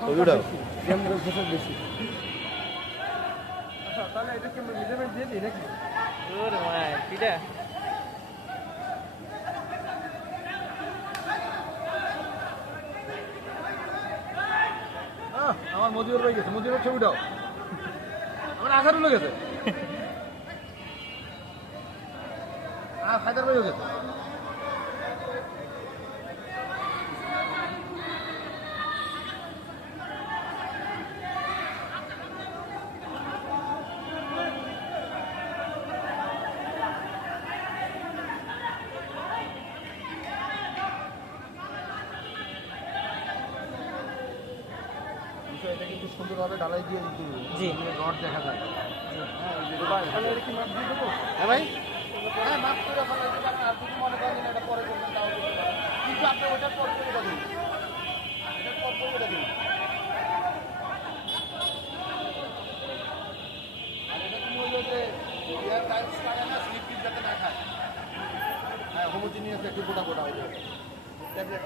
ছবিটাও ক্যামেরার ফোকাস বেশি। আচ্ছা তাহলে এটা কি আমরা মেজারমেন্ট দিয়ে দিই নাকি? ওরে মাই কিটা আমার মজিবর রয়ে গেছে, মজিবর ছবিটাও আমার আশার রয়ে গেছে, হায়দার রয়ে গেছে। এটা কিন্তু সুন্দরভাবে ঢালাই দিয়ে দিতে হবে। জি। রড দেখা যায়। তাহলে এটা কি মাপ দিয়ে দেবো? হ্যাঁ ভাই হ্যাঁ, মাপ করে ফেলা যেতে পারে। আর যদি মনে করেন এটা পরে করবেন তাও করতে পারেন। কিন্তু আপনি ওটার পর করে দেবেন, এটার পর করে দেবেন। আর এটা তুমি হলো যে ইয়ার টাইলস লাগায় না, স্লিপ টিপ যাতে না খায়। হ্যাঁ, হোমোজিনিয়াস একটু গোটা গোটা হয়ে যাবে। ট্যাবলেট